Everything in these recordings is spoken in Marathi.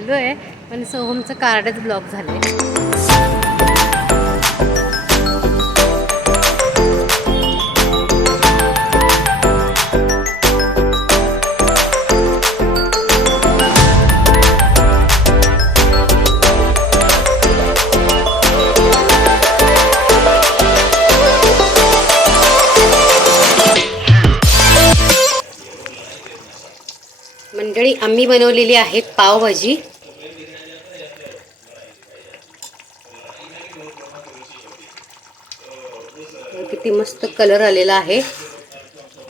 आलो आहे पण सोहमचं कार्डच ब्लॉक झालं मंडळी आम्ही बनवलेली आहे पावभाजी. किती मस्त कलर आलेला आहे.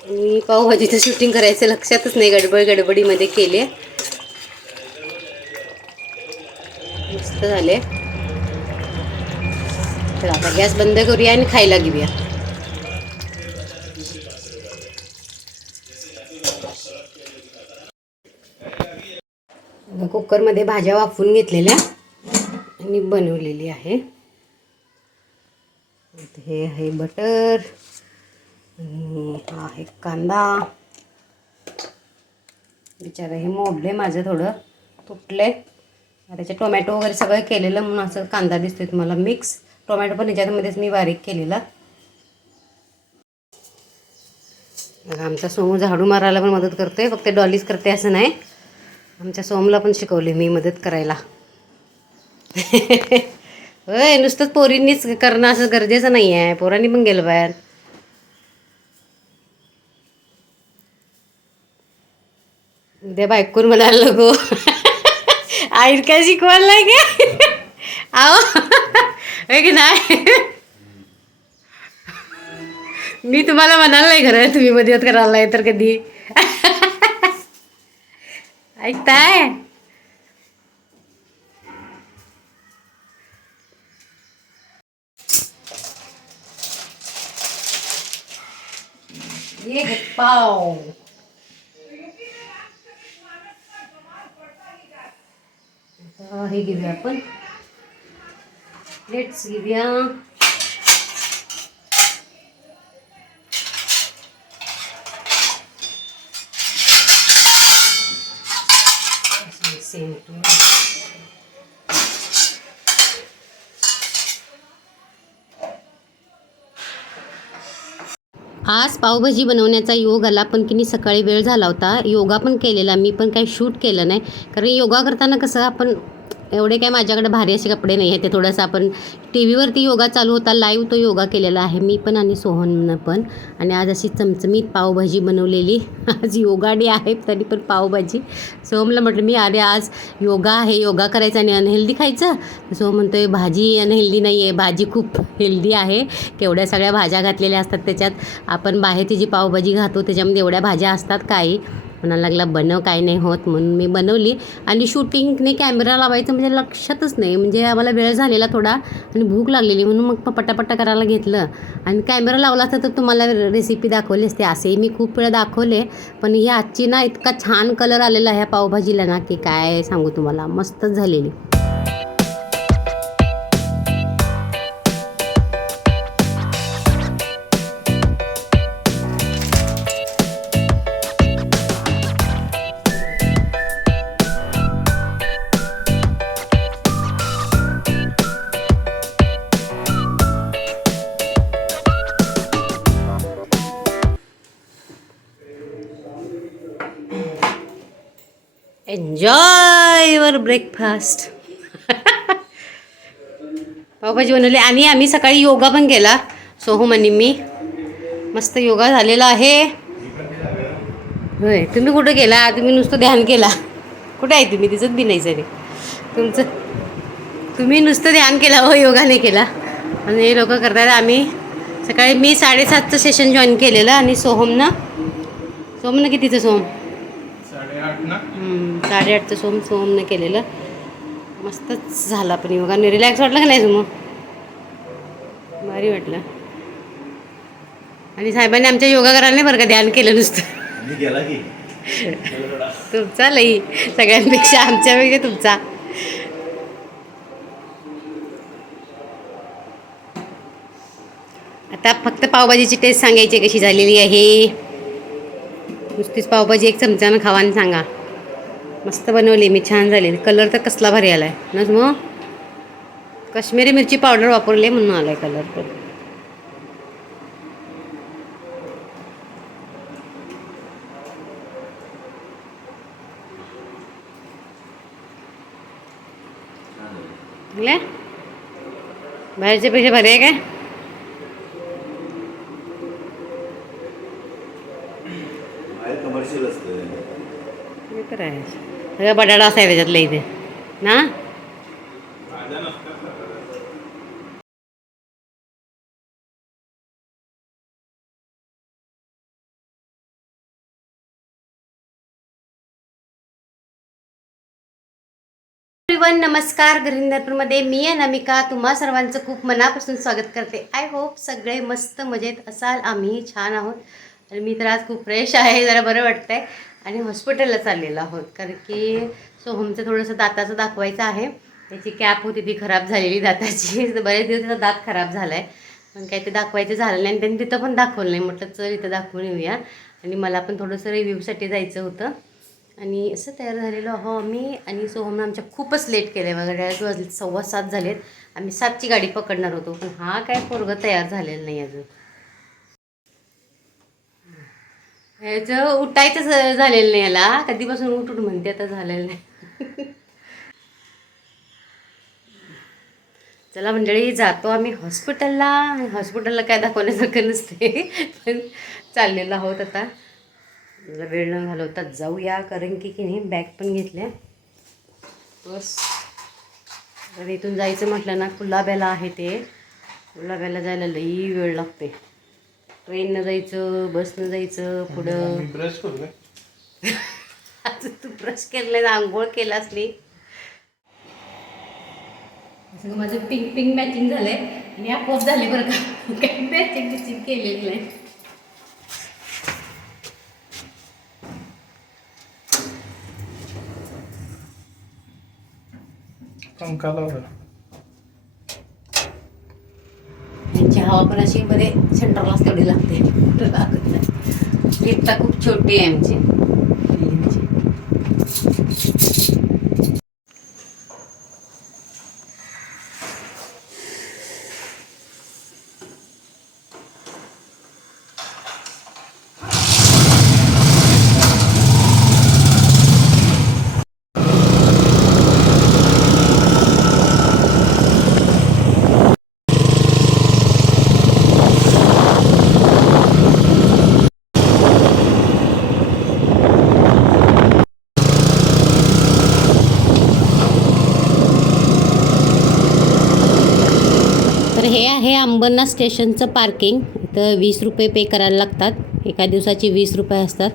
आणि पावभाजीचं शूटिंग करायचं लक्षातच नाही गडबड गडबडीमध्ये केले मस्त झाले. तर आता गॅस बंद करूया आणि खायला घेऊया. कुकरमध्ये भाज्या वाफवून घेतलेल्या आणि बनवलेली आहे. हे आहे बटर आणि हा आहे कांदा. बिचारा हे मोडले माझं थोडं तुटले. त्याचे टोमॅटो वगैरे सगळं केलेलं म्हणून असं कांदा दिसतोय तुम्हाला मिक्स. टोमॅटो पण याच्यामध्येच मी बारीक केलेला. आमचा सोमू झाडू मारायला पण मदत करतोय. फक्त डॉलीच करते असं नाही. आमच्या सोमला पण शिकवले मी मदत करायला. होय नुसतंच पोरींनीच करणं असं गरजेचं नाही आहे पोरांनी पण गेलं बाहेर. उद्या बायकून म्हणायला लगो आई काय शिकवायला नाही गे? आहो होय की नाही? मी तुम्हाला म्हणाल नाही खरं तुम्ही मदत करायला नाही तर कधी. ऐकताय? ये पाव हे घेऊया आपण. प्लेट्स घेऊया सेम टू आज पावभाजी बनवण्याचा योग आला पण की नाही सकाळी वेळ झाला होता. योगा पण केलेला मी पण काही शूट केलं नाही. कारण योगा करताना कसं आपण एवढे काय माझ्याकडे भारी असे कपडे नाही आहेत ते थोडंसं आपण टी व्हीवरती योगा चालू होता लाईव्ह तो योगा केलेला आहे. मी पण आणि सोहननं पण. आणि आज अशी चमचमीत पावभाजी बनवलेली. आज योगा डे आहे तरी पण पावभाजी. सोहमला म्हटलं मी अरे आज योगा आहे योगा करायचं आणि अनहेल्दी खायचं? सोहम म्हणतोय भाजी अनहेल्दी नाही आहे भाजी खूप हेल्दी आहे. केवढ्या सगळ्या भाज्या घातलेल्या असतात त्याच्यात. आपण बाहेरची जी पावभाजी घातो त्याच्यामध्ये एवढ्या भाज्या असतात काही. म्हणायला लागला बनव काय नाही होत म्हणून मी बनवली. आणि शूटिंगने कॅमेरा लावायचं म्हणजे लक्षातच नाही. म्हणजे आम्हाला वेळ झालेला थोडा आणि भूक लागलेली म्हणून मग पटापटा करायला घेतलं. आणि कॅमेरा लावला असता तर तुम्हाला रेसिपी दाखवली असते. असेही मी खूप वेळा दाखवले. पण ही आजची ना इतका छान कलर आलेला ह्या पावभाजीला ना की काय सांगू तुम्हाला. मस्तच झालेली. एन्जॉय युअर ब्रेकफास्ट पावभाजी बनवली. आणि आम्ही सकाळी योगा पण केला. सोहम आणि मी. मस्त योगा झालेला आहे. होय तुम्ही कुठं गेला तुम्ही नुसतं ध्यान केला. कुठे आहे तुम्ही? दिसत बी नाही सरी तुमचं तुम्ही नुसतं ध्यान केला हो योगा नाही केला. आणि हे लोक करतात आम्ही. सकाळी मी साडेसातचं सेशन जॉईन केलेलं आणि सोहमनं सोहमनं कितीचं सोहम? साडेआठचं सोम सोमनं केलेलं. मस्तच झाला पण योगा. आणि रिलॅक्स वाटलं का नाही मग भारी वाटलं. आणि साहेबांनी आमच्या योगा करायला नाही बरं का ध्यान केलं नुसतं. तुमचा लई. सगळ्यांपेक्षा आमच्यापेक्षा तुमचा. आता फक्त पावभाजीची टेस्ट सांगायची कशी झालेली आहे. नुसतीच पावभाजी एक चमच्यानं खावा आणि सांगा. मस्त बनवली मी छान झाली. कलर तर कसला भारी आलाय. ना मग? काश्मीरी मिरची पावडर वापरली म्हणून आलाय कलर पण. आहे? बाहेरच्या पेक्षा भारी आहे काय? कमर्शियल असतं. आहे सगळं बटाटा असाय त्याच्यातलं इथे. ना? वन नमस्कार. गृहिंदरपूरमध्ये मी अनामिका तुम्हा सर्वांचं खूप मनापासून स्वागत करते. आय होप सगळे मस्त मजेत असाल. आम्ही छान आहोत. आणि मी तर आज खूप फ्रेश आहे. जरा बरं वाटतंय. आणि हॉस्पिटलला चाललेलो आहोत. कारण की सोहमचं थोडंसं दाताचं दाखवायचं आहे. त्याची कॅप होती ती खराब झालेली दाताची. बरेच दिवस त्याचा दात खराब झाला आहे पण काय ते दाखवायचं झालं नाही आणि त्यांनी तिथं पण दाखवलं नाही. म्हटलं चल इथं दाखवून येऊया. आणि मला पण थोडंसं रिव्ह्यूसाठी जायचं होतं. आणि असं तयार झालेलो आहो आम्ही आणि सोहमनं आमच्या खूपच लेट केलं आहे वगैरे वाजले सव्वा सात झालेत. आम्ही सातची गाडी पकडणार होतो. पण हा काय पोरगं तयार झालेलं नाही अजून. ह्याचं उठायचं झालेलं नाही याला. कधीपासून उठ उठ म्हणते आता झालेलं नाही. चला मंडळी जातो आम्ही हॉस्पिटलला. हॉस्पिटलला काय दाखवण्यासारखं नसते. पण चाललेलो आहोत आता. वेळ न घालवता जाऊया कारण की की नाही बॅग पण घेतल्या. बस. तर इथून जायचं म्हटलं ना कुलाब्याला आहे ते. कुलाब्याला जायला लई वेळ लागते. ट्रेननं जायचं बसनं जायचं पुढं. ब्रश करू काय? आज तू ब्रश केलं आंघोळ केलास नाही सगळं माझं पिंक पिंक मॅचिंग झालंय. आणि आपोआप झाले बरं का. काही मॅचिंग बिचिंग केलेलं नाही. पंखा लावला? हवा पण अशी मध्ये सेंटरलाच तेवढी लागते. लागत नाही. खूप छोटी आहे आमची बिल्डिंगची तर हे आहे अंबरनाथ स्टेशनचं पार्किंग. इथं वीस रुपये पे करायला लागतात. एका दिवसाची वीस रुपये असतात.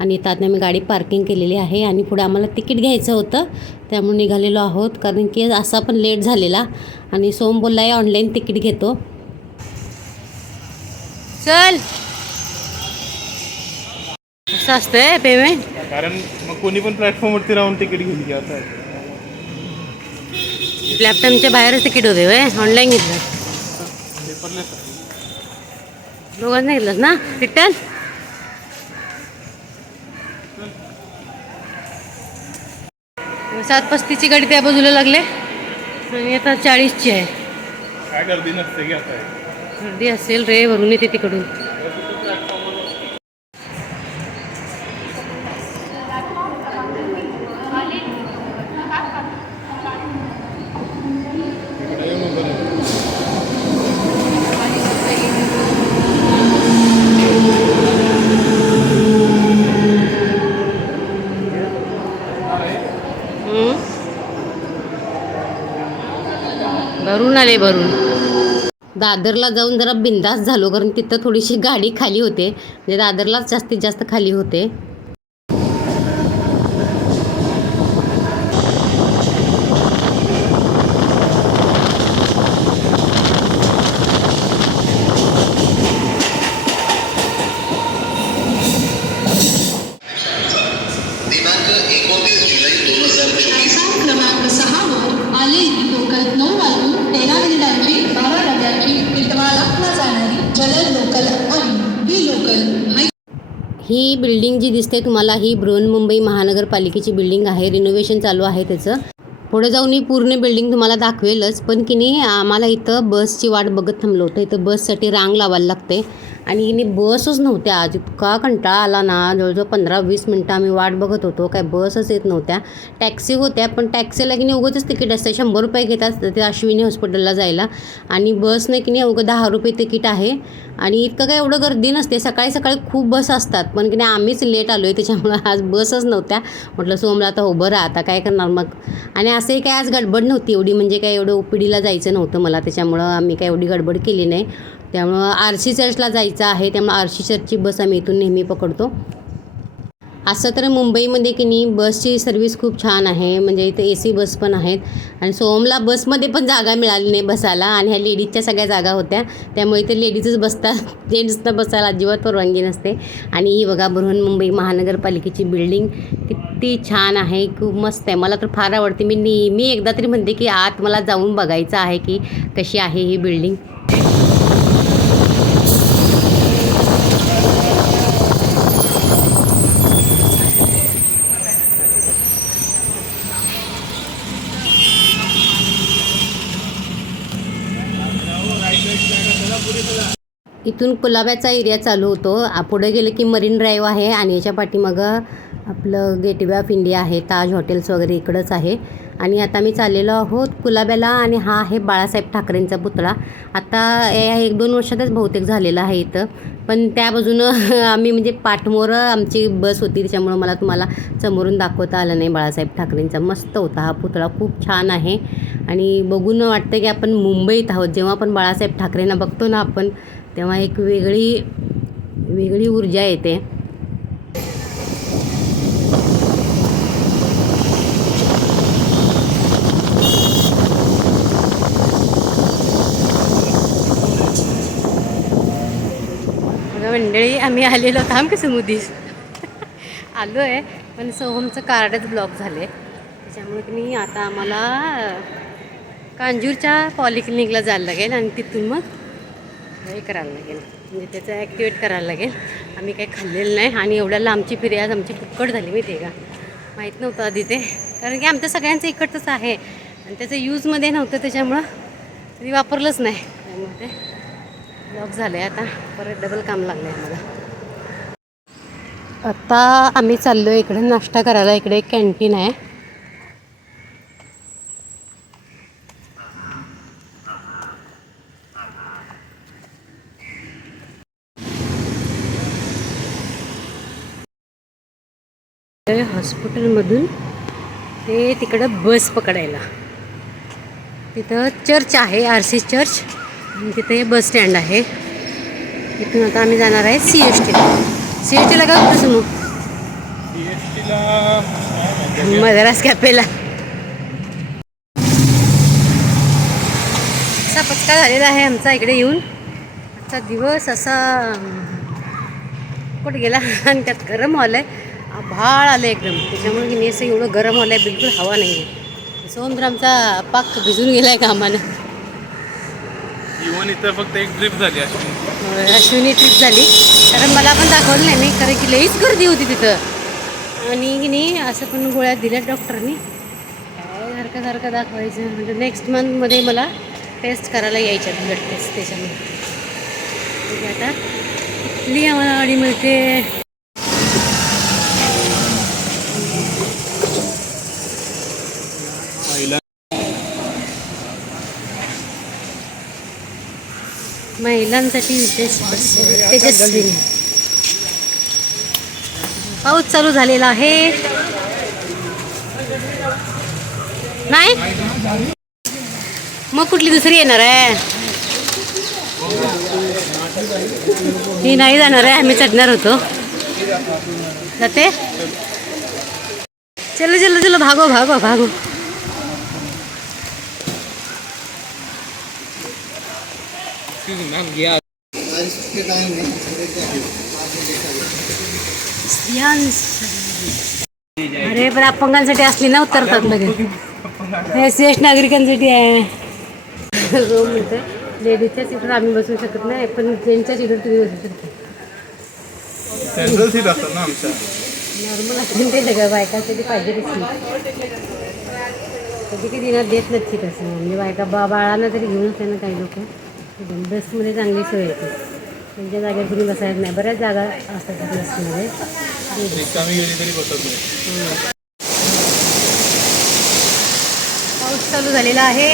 आणि इथं आता मी गाडी पार्किंग केलेली आहे. आणि पुढे आम्हाला तिकीट घ्यायचं होतं. त्यामुळे निघालेलो आहोत. कारण की असा पण लेट झालेला. आणि सोम बोलला आहे ऑनलाईन तिकीट घेतो. चल. असं असतंय पेमेंट कारण मग कोणी पण प्लॅटफॉर्मवरती राहून तिकीट घेऊन घ्या लॅपटॉपच्या बाहेरच तिकीट होते ऑनलाईन घेतलं. दोघांना घेतलंस ना? रिटर्न? सात पस्तीसची गाडी त्या बाजूला लागले. आणि आता चाळीसची आहे. काय गर्दी नसते गर्दी असेल रे वरून येते तिकडून. आले भरून दादरला जाऊन जरा बिंदास झालो कारण तिथं थोडीशी गाडी खाली होते. म्हणजे दादरलाच जास्तीत जास्त खाली होते. दिसते तुम्हाला. ही बृहन्मुंबई महानगरपालिकेची बिल्डिंग आहे. रिनोव्हेशन चालू आहे त्याचं. पुढे जाऊन ही पूर्ण बिल्डिंग तुम्हाला दाखवेलच. पण की नाही आम्हाला इथं बसची वाट बघत थांबलो होतं. इथं बससाठी रांग लावायला लागते. आणि हिने बसच नव्हत्या. आज इतका कंटाळा आला ना. जवळजवळ पंधरा वीस मिनटं आम्ही वाट बघत होतो. काय बसच येत नव्हत्या. टॅक्सी होत्या पण टॅक्सीला की नाही उगाचच तिकीट असतं. शंभर रुपये घेतात ते अश्विनी हॉस्पिटलला जायला. आणि बसने की नाही उगं दहा रुपये तिकीट आहे. आणि इतकं काय एवढं गर्दी नसते. सकाळी सकाळी खूप बस असतात. पण की नाही आम्हीच लेट आलो आहे त्याच्यामुळं आज बसच नव्हत्या. म्हटलं सोमला आता उभं राहा. आता काय करणार मग? आणि असंही काय आज गडबड नव्हती एवढी. म्हणजे काय एवढं ओपीडीला जायचं नव्हतं मला. त्याच्यामुळं आम्ही काय एवढी गडबड केली नाही. त्यामुळं आर सी चर्चला जायचं आहे. त्यामुळं आर सी चर्चची बस आम्ही इथून नेहमी पकडतो. असं तर मुंबईमध्ये की नाही बसची सर्विस खूप छान आहे. म्हणजे इथे ए सी बस पण आहेत. आणि सोमला बसमध्ये पण जागा मिळाली नाही बसायला. आणि ह्या लेडीजच्या सगळ्या जागा होत्या. त्यामुळे इथे लेडीजच बसतात जेंट्सनं बसायला अजिबात परवानगी नसते. आणि ही बघा बृहन्मुंबई महानगरपालिकेची बिल्डिंग किती छान आहे. खूप मस्त आहे. मला तर फार आवडते. मी नेहमी एकदा तरी म्हणते की आत मला जाऊन बघायचं आहे की कशी आहे ही बिल्डिंग इथून कुलाब्याचा एरिया चालू होतो. पुढे गेलं की मरीन ड्राईव्ह आहे आणि याच्या पाठीमागं आपलं गेटवे ऑफ इंडिया आहे. ताज हॉटेल्स वगैरे इकडंच आहे. आणि आता मी चाललेलो आहोत कुलाब्याला आणि हा आहे बाळासाहेब ठाकरेंचा पुतळा. आता या एक दोन वर्षातच बहुतेक झालेला आहे इथं. पण त्या बाजूनं आम्ही म्हणजे पाठमोरं आमची बस होती. त्याच्यामुळं मला तुम्हाला समोरून दाखवता आलं नाही. बाळासाहेब ठाकरेंचा मस्त होता हा पुतळा. खूप छान आहे. आणि बघून वाटतं की आपण मुंबईत आहोत. जेव्हा आपण बाळासाहेब ठाकरेंना बघतो ना आपण तेव्हा एक वेगळी वेगळी ऊर्जा येते. मंडळी आम्ही आलेलो थांब कसं मुदीस आलो आहे पण सोहमचं कार्डच ब्लॉक झाले त्याच्यामुळे की आता आम्हाला कांजूरच्या पॉलिक्लिनिकला जायला लागेल आणि तिथून मग हे करायला लागेल. म्हणजे त्याचं ॲक्टिवेट करायला लागेल. आम्ही काही खाल्लेलं नाही आणि एवढ्या लांबची फिरी आज आमची फुक्कट झाली माहिती आहे का? माहीत नव्हतं आधी ते. कारण की आमच्या सगळ्यांचं इकडचंच आहे. आणि त्याचं यूजमध्ये नव्हतं त्याच्यामुळं कधी वापरलंच नाही. त्यामुळे ते लॉक झालं आहे आता. परत डबल काम लागलं आहे आम्हाला. आता आम्ही चाललो आहे इकडे नाश्ता करायला. इकडे एक कॅन्टीन आहे. हॉस्पिटलमधून. ते तिकडं बस पकडायला. तिथं चर्च आहे आर सी चर्च. आणि तिथे बस स्टँड आहे. इथून आता आम्ही जाणार आहे सी एस टीला सी एस टीला काय कुठं सुनू मद्रास कॅपेला असा पचका झालेला आहे आमचा इकडे येऊन. आजचा दिवस असा कुठं गेला? आणि त्यात गरम व्हायला आहे. आभाळ आलं एकदम. त्याच्यामुळे की नाही असं एवढं गरम व्हायला आहे बिलकुल हवा नाही आहे. सोमर आमचा पाक भिजून गेला आहे कामानं. इव्हन इथं फक्त एक ट्रिप झाली अश्विनी अश्विनी ट्रिप झाली. कारण मला पण दाखवलं नाही मी कारण की लईच गर्दी होती तिथं. आणि की नाही असं पण गोळ्या दिल्या डॉक्टरनी काय सारखं सारखं दाखवायचं. म्हणजे नेक्स्ट मंथमध्ये मला टेस्ट करायला यायच्या ब्लड टेस्ट त्याच्यामुळे. आता. कुठली आम्हाला गाडी मिळते? महिलांसाठी विशेष बस पाऊस चालू झालेला आहे. नाही? मग कुठली दुसरी येणार आहे? ही नाही जाणार आहे आम्ही चढणार होतो. जाते? चलो चलो चलो भागो भागो भागो मॅम घ्या अरे पण अपंगांसाठी असली ना उतरतात लगेच हे श्रेष्ठ नागरिकांसाठी आहे. जो म्हणते लेडीजच्या सीटवर आम्ही बसू शकत नाही पण जेंट्सच्या सीटवर तुम्ही बसू शकता. सेंट्रल सीट असतात ना आमच्या. नॉर्मल असतील ते सगळं बायका कधी पाहिजे कधी कधी ना देत नाही तसं म्हणजे बायका बा बाळांना तरी घेऊन असते ना काही लोक. बसमध्ये चांगली सोय येते त्यांच्या जागेवर कुणी बसायला नाही. बऱ्याच जागा असतात बसमध्ये पाऊस चालू झालेला आहे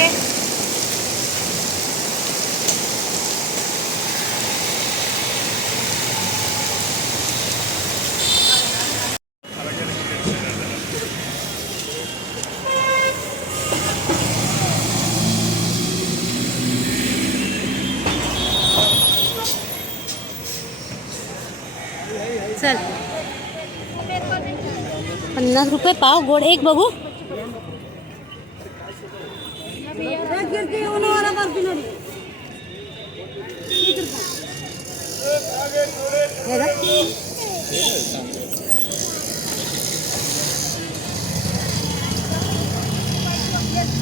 चल पन्नास रुपये पाव गोड एक बघू.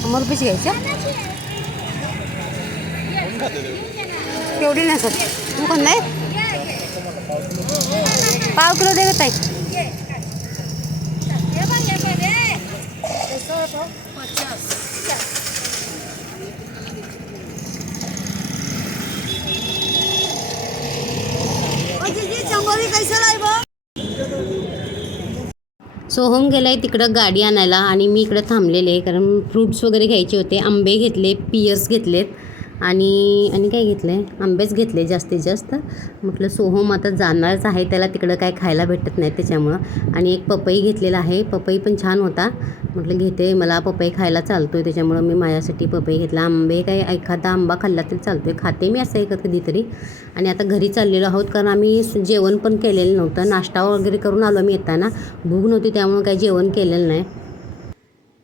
शंभर रुपयाची घ्यायचं? केवढी नाही सर? तू कोण नाही? पाव किलो सोहम गेलाय तिकडं गाडी आणायला आणि मी इकडं थांबलेले कारण फ्रूट्स वगैरे घ्यायचे होते. आंबे घेतले पियर्स घेतलेत. आणि आणि काय घेतलं आहे आंबेच घेतले जास्तीत जास्त. म्हटलं सोहम आता जाणारच आहे त्याला तिकडं काय खायला भेटत नाही त्याच्यामुळं. आणि एक पपई घेतलेला आहे. पपई पण छान होता. म्हटलं घेते मला पपई खायला चालतो आहे त्याच्यामुळं मी माझ्यासाठी पपई घेतला. आंबे काय एखादा आंबा खाल्ला तरी चालतो आहे खाते मी असं एक कधीतरी. आणि आता घरी चाललेलो आहोत कारण आम्ही जेवण पण केलेलं नव्हतं. नाश्ता वगैरे करून आलो मी येताना. भूक नव्हती त्यामुळं काही जेवण केलेलं नाही.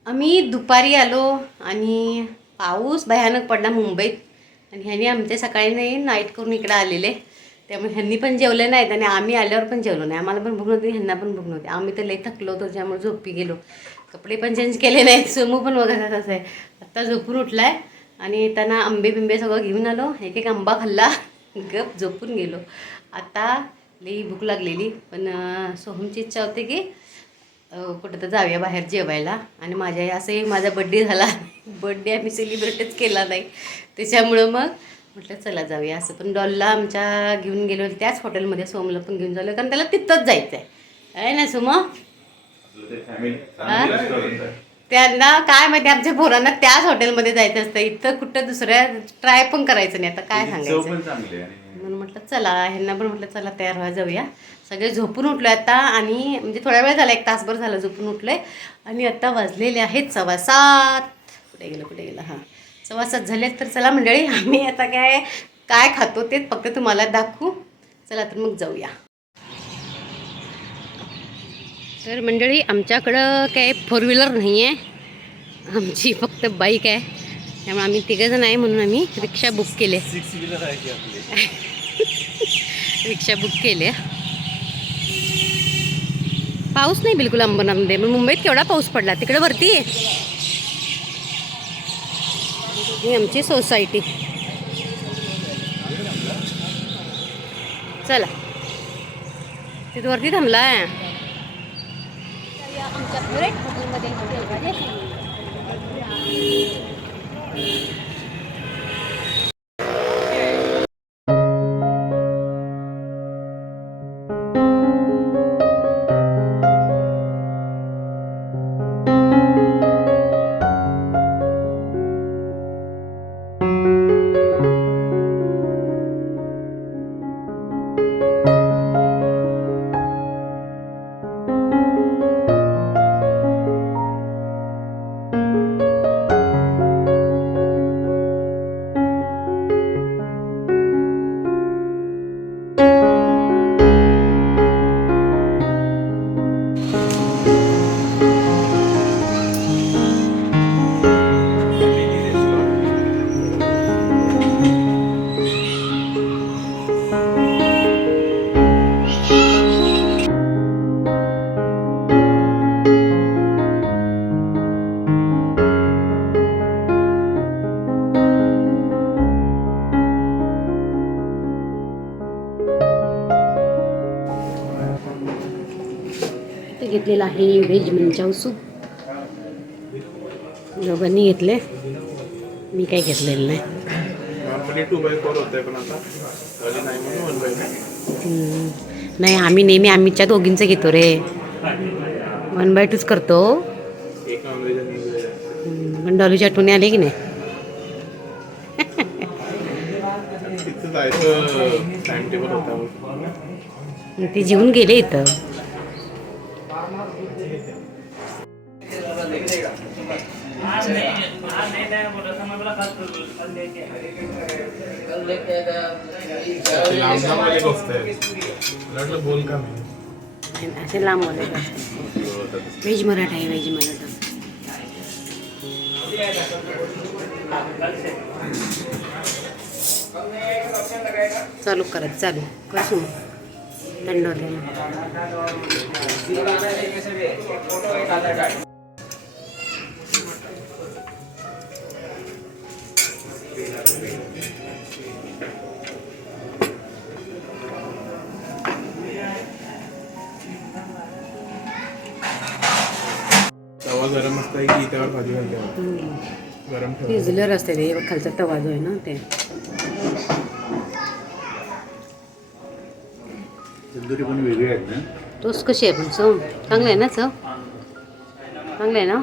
आम्ही दुपारी आलो आणि पाऊस भयानक पडला. मुंबईत आणि ह्यांनी आमच्या सकाळी नाही नाईट करून इकडे आलेले. त्यामुळे ह्यांनी पण जेवले नाहीत आणि आम्ही आल्यावर पण जेवलो नाही. आम्हाला पण भूक नव्हती ह्यांना पण भूक नव्हती. आम्ही तर लई थकलो होतो त्यामुळे झोपी गेलो. कपडे पण चेंज केले नाहीत सोमू पण वगैरे असं आहे आत्ता झोपून उठलाय आणि त्यांना आंबे बिंबे सगळं घेऊन आलो. एक एक आंबा खाल्ला. गप झोपून गेलो. आता लई भूक लागलेली. पण सोहमची इच्छा होती की कुठं तर जाऊया बाहेर जेवायला. आणि माझ्या असंही माझा बड्डे झाला. बड्डे आम्ही सेलिब्रेटच केला नाही. त्याच्यामुळं मग म्हटलं चला जाऊया. असं पण डॉलला आमच्या घेऊन गेलो त्याच हॉटेलमध्ये सोमला पण घेऊन झालं कारण त्याला तिथंच जायचं आहे आहे ना सोम? त्यांना काय माहिती आमच्या पोरांना त्याच हॉटेलमध्ये जायचं असतं. इथं कुठं दुसऱ्या ट्राय पण करायचं नाही. आता काय सांगायचं? म्हटलं चला ह्यांना पण म्हटलं चला तयार व्हा जाऊया. सगळे झोपून उठलो आता आणि म्हणजे थोड्या वेळ झाला एक तासभर झाला झोपून उठलोय. आणि आता वाजलेले आहेत सव्वा सात. कुठे गेलं कुठे गेलं? हां. सव्वा सात झालेत तर चला मंडळी आम्ही आता काय काय खातो ते फक्त तुम्हाला दाखवू. चला तर मग जाऊया. तर मंडळी आमच्याकडं काय फोर व्हीलर नाही आहे आमची फक्त बाईक आहे. त्यामुळे आम्ही तिघंजण आहे म्हणून आम्ही रिक्षा बुक केले. सिक्स व्हीलर आहे रिक्षा बुक केले पाऊस नाही बिलकुल अंबरनाथमध्ये. मग मुंबईत केवढा पाऊस पडला? तिकडे वरती ही आमची सोसायटी. चला. तिथं वरती थांबला आमच्या आहे व्हेज मंचाव सूप. दोघांनी घेतले. मी काय घेतलेलं नाही. नाही आम्ही नेहमी आम्हीच्या दोघींचं घेतो रे. वन बाय टूच करतो. पण डॉलीची आठवणी आली की नाही? ती जेवून गेले इथं लांब लांब वाली गोष्ट आहे मला वाटलं बोल का नाही असे लांब वाले व्हेज मराठा आहे व्हेज मराठा. चालू करत चालू. कसं थंड होते ना तवा गरम असता की त्यावर भाजी घालते हम्म. गरम ठेवा शिजलेलं असते ते खालचा तवा जो आहे ना ते। तंदुरी पण वेगळी आहेत ना? तोच कशी आहे? पण चव चांगलं आहे ना चव? चांगलं आहे ना?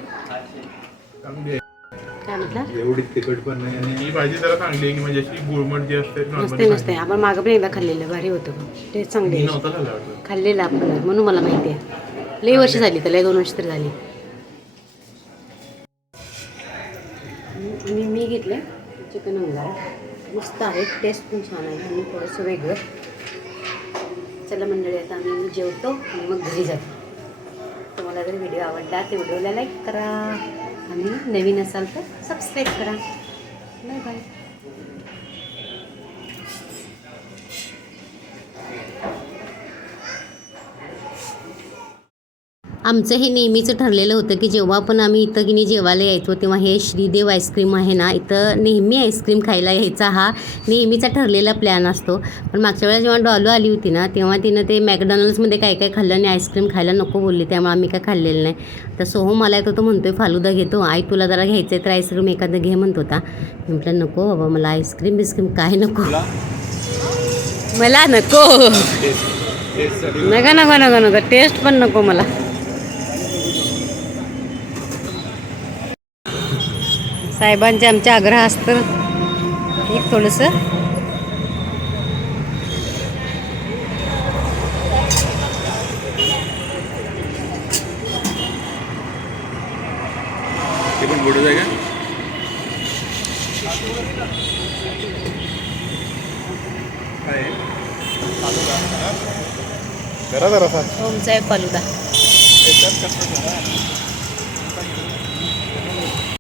चांगली आहे. काय म्हटलं? एवढी तिखट पण नाही आणि ही भाजी जरा चांगली आहे की म्हणजे अशी गुळमट जी असते नसते नॉर्मली नसते आपण मागं पण एकदा खाल्लेलं भारी होतं टेस्ट चांगली आहे. नव्हता झाला वाटतं. खाल्लेलं आपण. म्हणून मला माहिती आहे. लई वर्ष झाली त्याला दोन वर्ष तरी झाली. आणि मी घेतलं चिकन अंगार. मस्त आहे. टेस्ट पण छान आहे. आणि थोडंसं वेगळं. चला मंडळी आता आम्ही जेवतो आणि मग घरी जातो. तुम्हाला जर व्हिडिओ आवडला तर व्हिडिओला लाईक करा. आणि नवीन असाल तर सबस्क्राईब करा. बाय बाय आमचं हे नेहमीचं ठरलेलं होतं की जेव्हा पण आम्ही इथं की नाही जेवायला यायचो तेव्हा हे श्रीदेव आईस्क्रीम आहे ना इथं नेहमी आईस्क्रीम खायला यायचा हा नेहमीचा ठरलेला प्लॅन असतो. पण मागच्या वेळेला जेव्हा डॉलो आली होती ना तेव्हा तिनं ते मॅकडॉनल्ड्समध्ये काय काय खाल्लं आणि आईस्क्रीम खायला नको बोलली त्यामुळे आम्ही काय खाल्लेलं नाही. तर सोहम मला येतो तो म्हणतोय फालुदा घेतो. आई तुला जरा घ्यायचं आहे तर आईस्क्रीम एखादं घे म्हणत होता. म्हटलं नको बाबा मला आईस्क्रीम बिस्क्रीम काय नको? मला नको. नका नको नको नको. टेस्ट पण नको मला. साहेबांचे आमचे आग्रह असतं एक थोडंसं. ते पण गोडच आहे का? जरा जरा सा ओमचा आहे फालुदा.